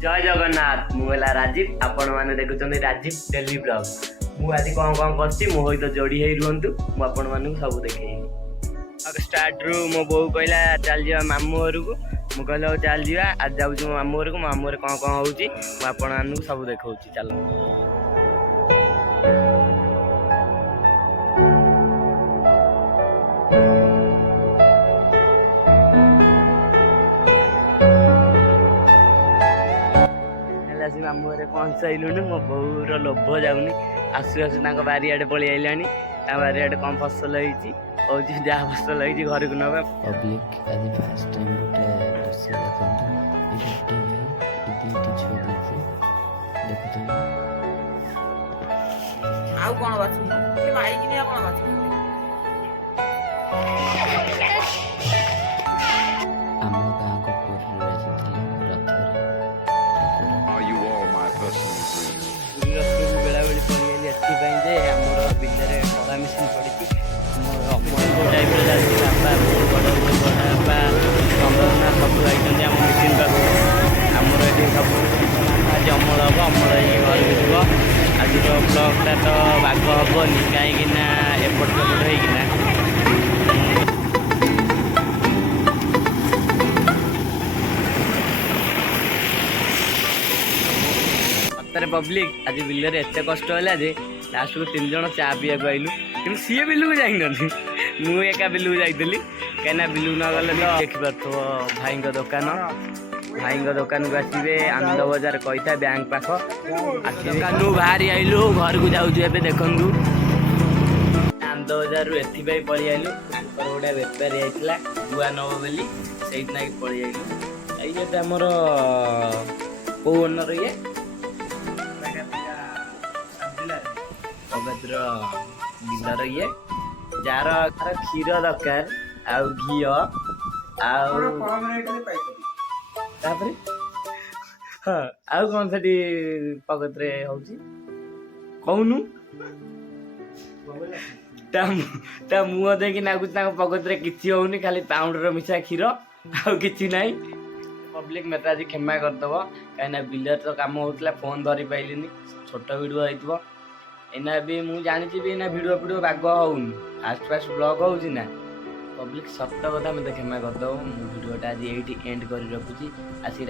जय जगन्नाथ मुला राजीव आपण मैंने देखुं राजीव डेली ब्लॉग मु आज कौन कौन कर जोड़ी ही रुहतु मुझे सब देखे स्टार्ट रु मो बो कहला चल जा मामू घर को मुझे कहल चल जा आज जाऊँ मो मामू घर को मामू घर कौन कौन हो सब देखा चल मामू घरे पहुँच सारूँ मो बोर लोभ जाऊनी आसु आसु बारियाडे पलि आइलानी बारियाडे कम फसल होती जहाँ फसल होती घर को नवा पब्लिक आज फर्स्ट टाइम गोटे दृश्य देखते दुईटी छुआ देखते आउ कौन बाछु माइक नहीं कौन बाछु आम गाँ को पूरी बेला बेली पड़गली एपाई आमर बिलरे कड़ा मेसीन पड़ी अमल टाइप बापा बड़ बड़ा चंद्रना सब आई आम मेसीन पाक आमर ये सब आज अमल हम अमल घर को आज ब्लगटा तो बाग हेनी कहीं एपट सेपट होना पब्लिक आज बिल एत कष्ट है जे लास्ट को 3 जन चा पीवा को आइलु कि सी बिलू को जाइनी मुझे एका बिलू को जाइली कहीं बिलू न गले तो देखिपो भाई दुकान को आसवे आनंद बजार कही था बैंक पाख दुकान बाहरी आइलु घर को जाऊँ देखु आनंद बजार एथपाई पलि आइलु गोटे बेपारी आईला गुआ नब बोली से पलि आइलु ये आमर कौ ओनर ये अभद्र बिलर ये जार क्षीर दरकार आउ घी आउ कौन से पकेट रे होची कहूनु ता मुह देखी नागुच पकेट रे किछि होउनी खाली पाउडर मिसा क्षीर आउ किछि नाही पब्लिक मत आज क्षमा करदब कहीं बिलर तो काम होता फोन धरी पाइलिनी छोट वीडियो होइतबो एना भी मुझे जानी भी एना वीडियो वीडियो बाग होनी फास्ट फास्ट ब्लॉग होची ना पब्लिक सत्य कथा मत क्षमा करदब मु वीडियोटा आज एंड कर रखुची आसी